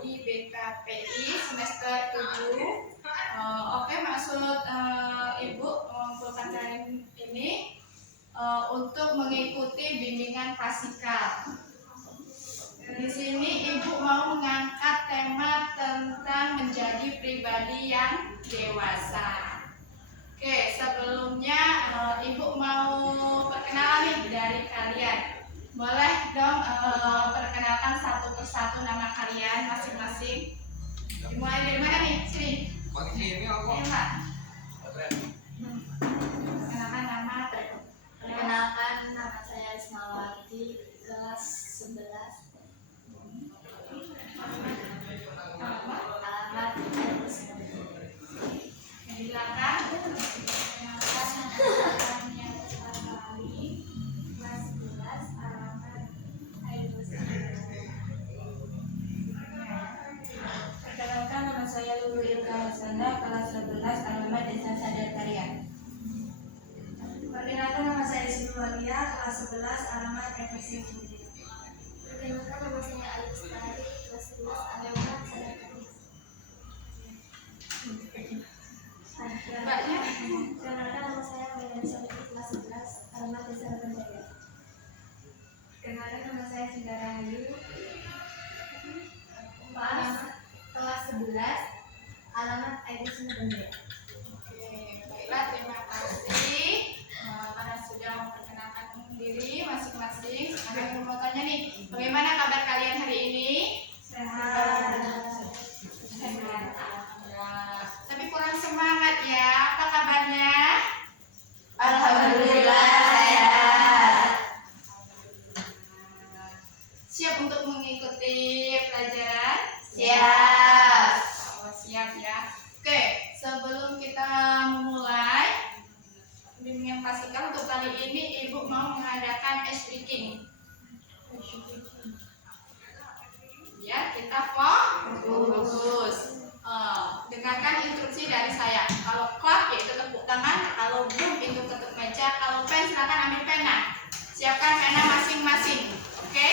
di BKPI semester 7. Oke, maksud Ibu mengumpulkan kalian ini untuk mengikuti bimbingan klasikal. Di sini Ibu mau mengangkat tema tentang menjadi pribadi yang dewasa. Oke, sebelumnya Ibu mau perkenalan nih dari kalian. Boleh dong perkenalkan satu persatu nama kalian masing-masing. Dimulai dari mana nih? Sini. Ini aku. Iya, perkenalkan nama. Perkenalkan, nama saya Ismawati, kelas 11. Alamat Airus. Yang di belakang. Kelas 11, alamat Airus. Perkenalkan, nama saya Lulu Ilka Hasanah, kelas 11, alamat Desa Sadarkarya. Perkenalkan, nama saya Siti Walia, kelas 11, alamat FSC. Perkenalkan, nama saya Alis Tari, kelas 11, alamat Sadarkarya. Mbaknya. Perkenalkan, nama saya Mayani Soliki, kelas 11, alamat Desa Bandaya. Perkenalkan, nama saya Cinta Rahayu, Kelas 11, alamat Airus Bandaya. Oke, baiklah, terima kasih karena sudah memperkenalkan diri masing-masing. Sekarang mau tanya nih, bagaimana kabar kalian hari ini? sehat. Sehat. Ya, tapi kurang semangat ya. Apa kabarnya? Alhamdulillah sehat. Siap untuk mengikuti pelajaran? Siap. Oh, siap ya. Oke, sebelum kita memulai bimbingan klasikal untuk kali ini, Ibu mau mengadakan ice breaking. Ya, kita fokus. Dengarkan instruksi dari saya. Kalau clap yaitu tepuk tangan, kalau boom itu ketuk meja, kalau pen silakan ambil pena. Siapkan pena masing-masing. Oke?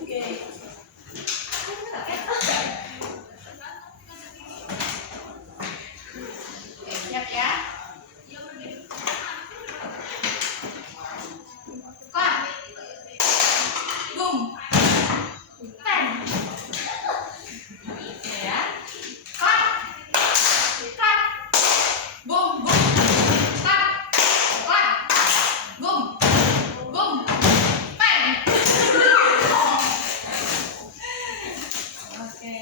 Oke. Oke, siap ya. Clap. Boom. Pen. Oke ya. Clap. Clap. Boom, boom. Clap. Clap. Boom. Boom. Pen. Oke.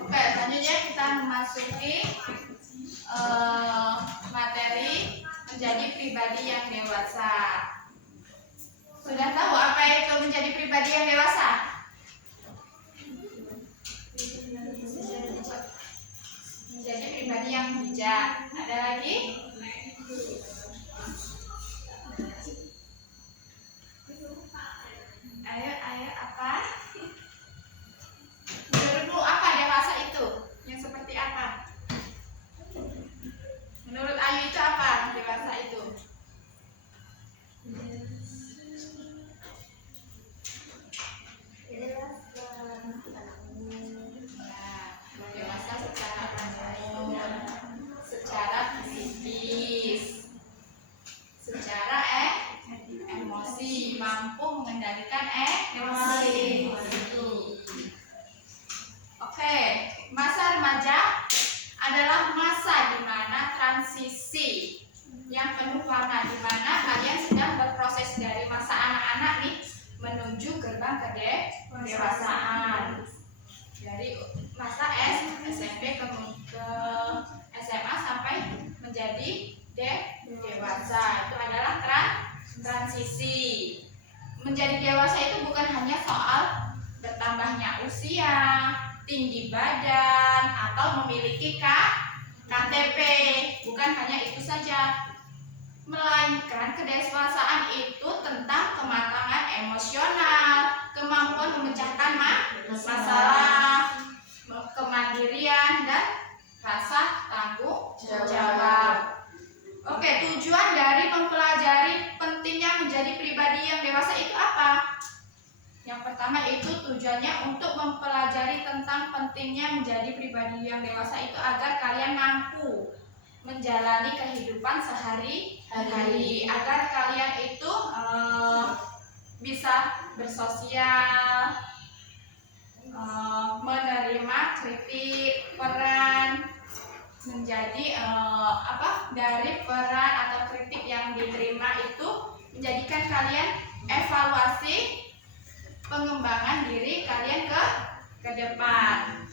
Oke, selanjutnya kita memasuki materi menjadi pribadi yang dewasa. Sudah tahu apa itu menjadi pribadi yang dewasa? Menjadi pribadi yang bijak. Ada lagi? Ayo, apa? Menurutmu apa dewasa itu? Yang seperti apa? Menurut Ayu itu apa dewasa itu? Nah, dewasa secara umum, secara psikis, secara emosi, mampu mengendalikan emosi. Oke, masa remaja adalah masa di mana transisi yang penuh warna, di mana kalian sedang berproses dari masa anak-anak nih menuju gerbang kedewasaan. Dari masa SMP ke SMA sampai menjadi dewasa. Itu adalah transisi. Menjadi dewasa itu bukan hanya soal bertambahnya usia, tinggi badan, atau memiliki KTP. Bukan hanya itu saja, melainkan kedewasaan itu tentang kematangan emosional, kemampuan memecahkan masalah, kemandirian, dan rasa tanggung jawab. Oke, tujuan dari mempelajari pentingnya menjadi pribadi yang dewasa itu apa? Yang pertama itu tujuannya untuk mempelajari tentang pentingnya menjadi pribadi yang dewasa itu agar kalian mampu menjalani kehidupan sehari-hari, agar kalian itu bisa bersosial, menerima kritik, peran, menjadi dari peran atau kritik yang diterima itu menjadikan kalian evaluasi pengembangan diri kalian ke depan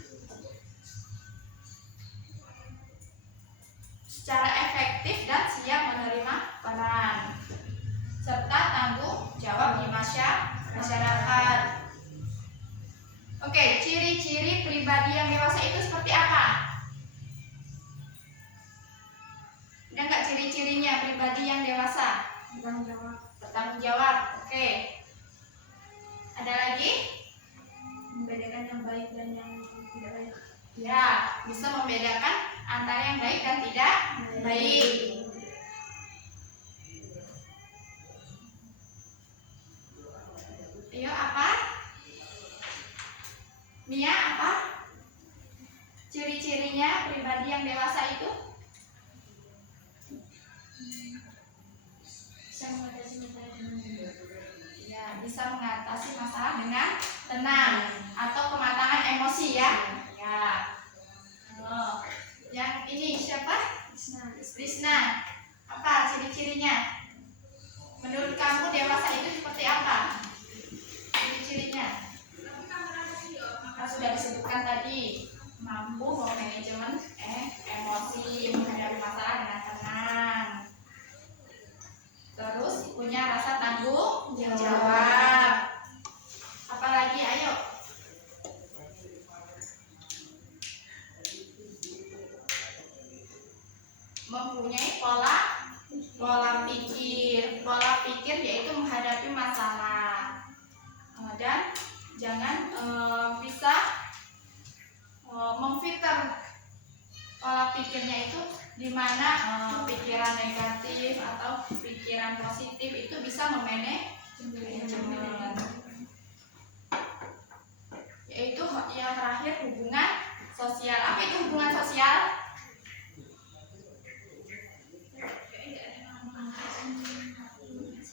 secara efektif dan siap menerima peran serta tanggung jawab di masyarakat. Oke, ciri-ciri pribadi yang dewasa itu seperti apa? Ada nggak ciri-cirinya pribadi yang dewasa? Bertanggung jawab. Oke. Ada lagi? Membedakan yang baik dan yang tidak baik. Ya, bisa membedakan antara yang baik dan tidak baik. Ayo, apa? Mia, apa? Ciri-cirinya pribadi yang dewasa itu? Ya, bisa mengatasi masalah dengan tenang atau kematangan emosi ya. Ya. Oh, yang ini siapa? Risna. Apa ciri-cirinya? Menurut kamu dewasa itu seperti apa? Ciri-cirinya? Sudah disebutkan tadi, mampu memanajemen emosi, menghadapi masalah dengan tenang. Terus punya rasa tanggung jawab. Apalagi, ayo. Mempunyai pola pikir yaitu menghadapi masalah. Dan jangan bisa memfilter pola pikirnya itu di mana pikiran negatif atau pikiran positif itu bisa memanajemen. Yaitu yang terakhir hubungan sosial. Apa itu hubungan sosial?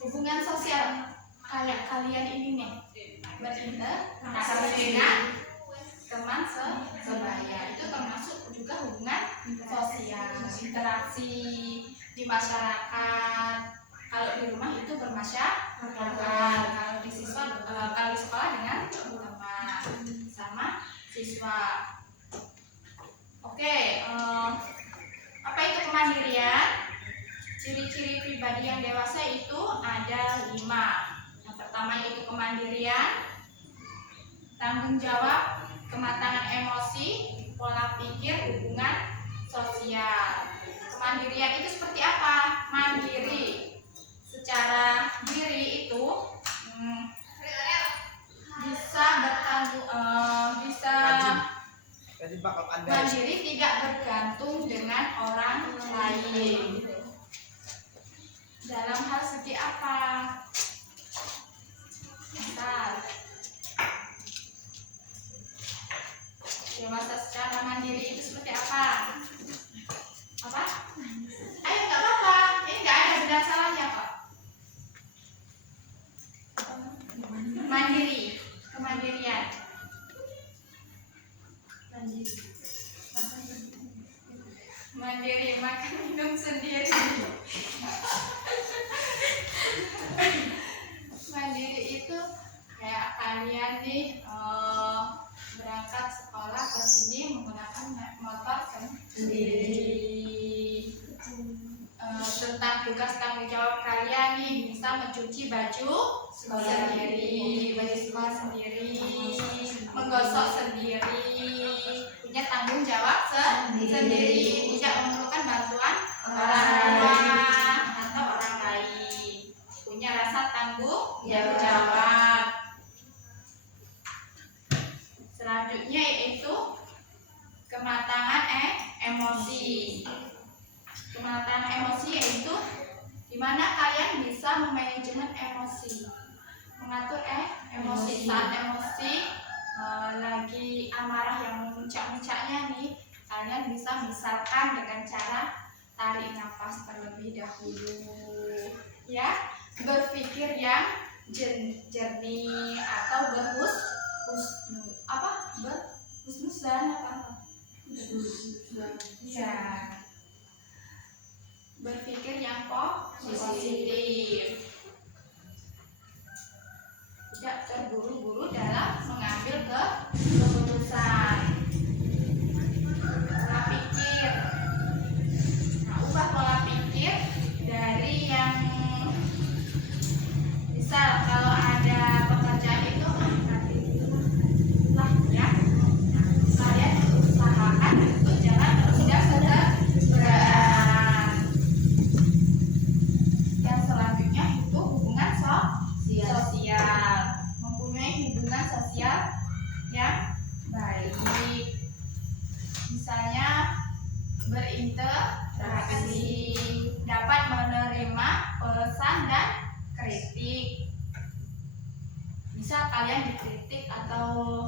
Hubungan sosial kayak kalian ini nih, berinteraksi dengan teman sebaya, itu termasuk juga hubungan sosial, interaksi di masyarakat. Kalau di rumah itu bermasyarakat, kalau di sekolah dengan teman sama siswa. Oke, apa itu kemandirian? Ciri-ciri pribadi yang dewasa itu ada 5. Yang pertama yaitu kemandirian, tanggung jawab, kematangan emosi, pola pikir, hubungan sosial. Kemandirian itu seperti apa? Mandiri secara diri itu bisa mandiri, tidak bergantung dengan orang lain. Dalam hal seperti apa? Misal, dewasa secara mandiri itu seperti apa? Apa? Ayo, nggak apa-apa. Ini nggak ada benar salahnya kok. Mandiri, kemandirian. Mandiri, makan minum sendiri. Mandiri itu kayak kalian nih berangkat sekolah ke sini menggunakan motor sendiri. Tentang tugas tanggung jawab kalian nih, bisa mencuci baju sendiri, baju sekolah sendiri, menggosok sendiri, punya tanggung jawab sendiri, tidak memerlukan bantuan orang tua atau orang lain, punya rasa tanggung jawab. Selanjutnya yaitu kematangan emosi. Kematangan emosi yaitu di mana kalian bisa memanajemen emosi, mengatur emosi. Saat emosi lagi amarah yang memuncak-muncaknya nih, kalian bisa misalkan dengan cara tarik nafas terlebih dahulu, ya, berpikir yang jernih atau berhusnuzan ya, berpikir yang positif, tidak terburu-buru dalam mengambil keputusan. Pola pikir, nah, ubah pola pikir dari yang misal kalau ada pekerjaan itu nanti lah ya, kalian usahakan untuk jalan terus tidak seberang. Yang selanjutnya itu hubungan sosial, mempunyai hubungan sosial yang baik, misalnya berinteraksi, dapat menerima pesan dan kritik. Misal kalian dikritik atau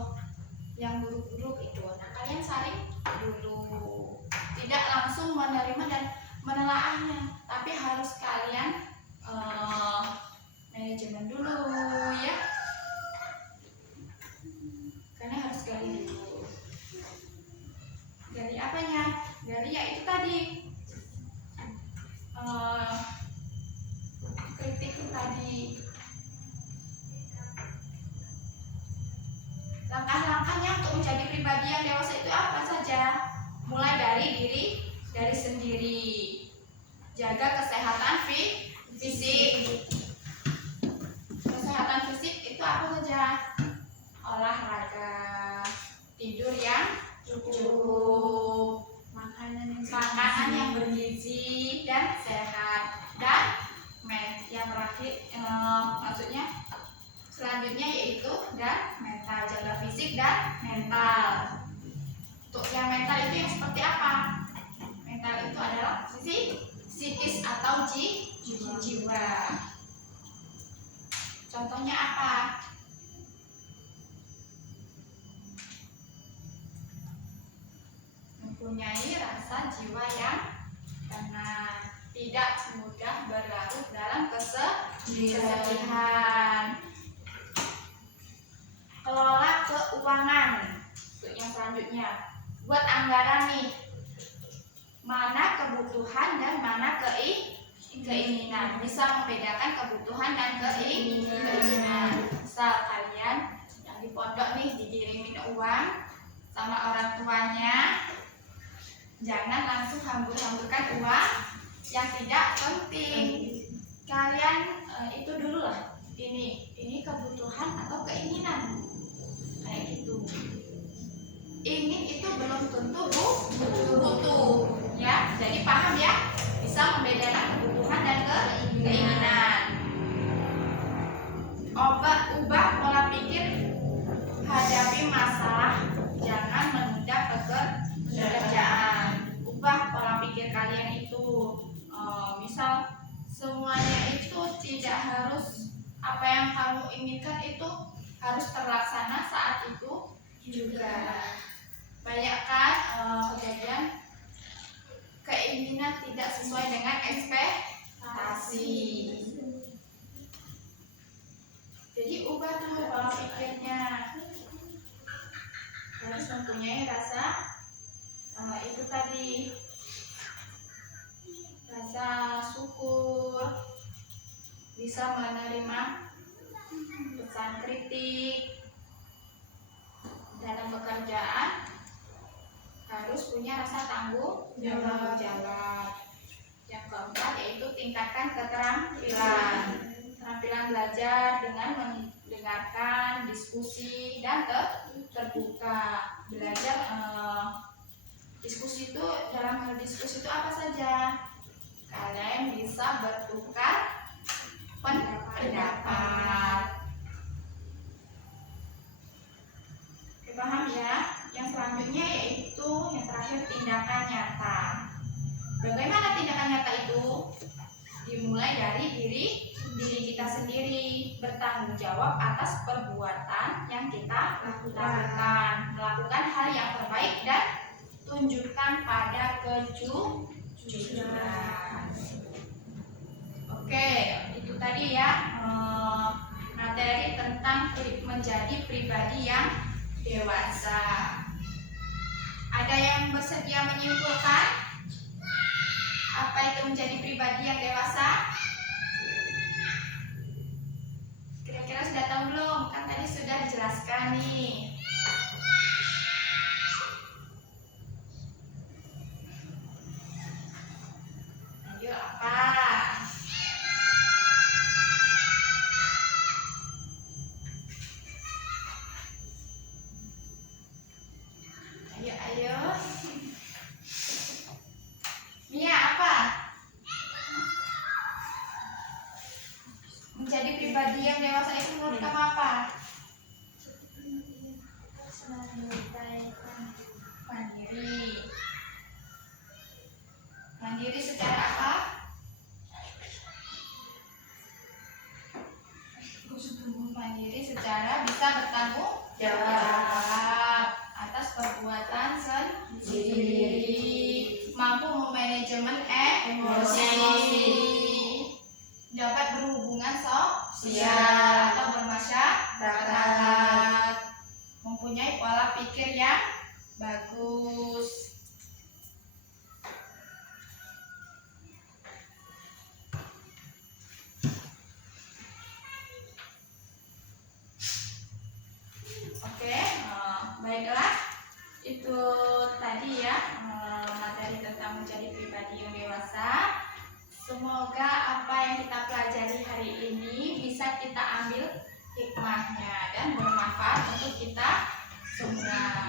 yang buruk-buruk itu, nah kalian saring dulu, tidak langsung menerima dan menelaahnya, tapi harus kalian manajemen dulu ya, karena harus gali dulu. Gali apanya? Gali ya itu tadi, kritik tadi. Langkah-langkahnya untuk menjadi pribadi yang dewasa itu apa saja? Mulai dari dari sendiri, jaga kesehatan fisik. Kesehatan fisik itu apa saja? Olahraga, tidur yang cukup, makanan yang bergizi dan sehat, dan yang terakhir maksudnya selanjutnya yaitu dan mental, jaga fisik dan mental. Untuk yang mental itu yang seperti apa? Mental itu adalah sisi psikis atau jiwa. Contohnya apa? Mempunyai rasa jiwa yang tenang, tidak mudah berlarut dalam kesedihan. Kelola keuangan. Untuk yang selanjutnya, buat anggaran nih, mana kebutuhan dan mana keinginan. Bisa membedakan kebutuhan dan keinginan. Misal kalian yang di pondok nih dikirimin uang sama orang tuanya, jangan langsung hambur-hamburkan uang yang tidak penting. Kalian itu dulu lah, ini kebutuhan atau keinginan, kayak gitu. Ingin itu belum tentu butuh ya, jadi paham ya, bisa membedakan kebutuhan dan keinginan. Ubah pola pikir hadapi masalah, jangan menunda pekerjaan. Ubah pola pikir kalian itu, misal semuanya itu tidak harus apa yang kamu inginkan itu harus terlaksana saat itu juga. Banyak kan kejadian keinginan tidak sesuai dengan ekspektasi. Jadi ubah dulu pola pikirnya, harus mempunyai rasa itu tadi, rasa syukur, bisa menerima pesan kritik. Dalam pekerjaan harus punya rasa tanggung jawab. Yang keempat yaitu tingkatkan keterampilan belajar dengan mendengarkan, diskusi, dan terbuka. Belajar diskusi itu, dalam hal diskusi itu apa saja? Kalian bisa bertukar pendapat. Paham ya? Yang selanjutnya yaitu yang terakhir, tindakan nyata. Bagaimana tindakan nyata itu? Dimulai dari diri kita sendiri, bertanggung jawab atas perbuatan yang kita lakukan. Melakukan hal yang terbaik dan tunjukkan pada kejujuran. Oke, itu tadi ya materi tentang menjadi pribadi yang dewasa. Ada yang bersedia menyimpulkan apa itu menjadi pribadi yang dewasa? Kira-kira sudah tahu belum? Kan tadi sudah dijelaskan nih. Ayo apa? Ayo. Mia, apa? Menjadi pribadi yang dewasa itu menurut kamu apa? Mandiri. Mandiri secara apa? Mandiri secara bisa bertanggung jawab atas perbuatan sendiri, mampu memanajemen emosi, dapat berhubungan sosial atau bermasyarakat, mempunyai pola pikir yang bagus. Oke, baiklah, itu tadi ya materi tentang menjadi pribadi yang dewasa. Semoga apa yang kita pelajari hari ini bisa kita ambil hikmahnya dan bermanfaat untuk kita semua.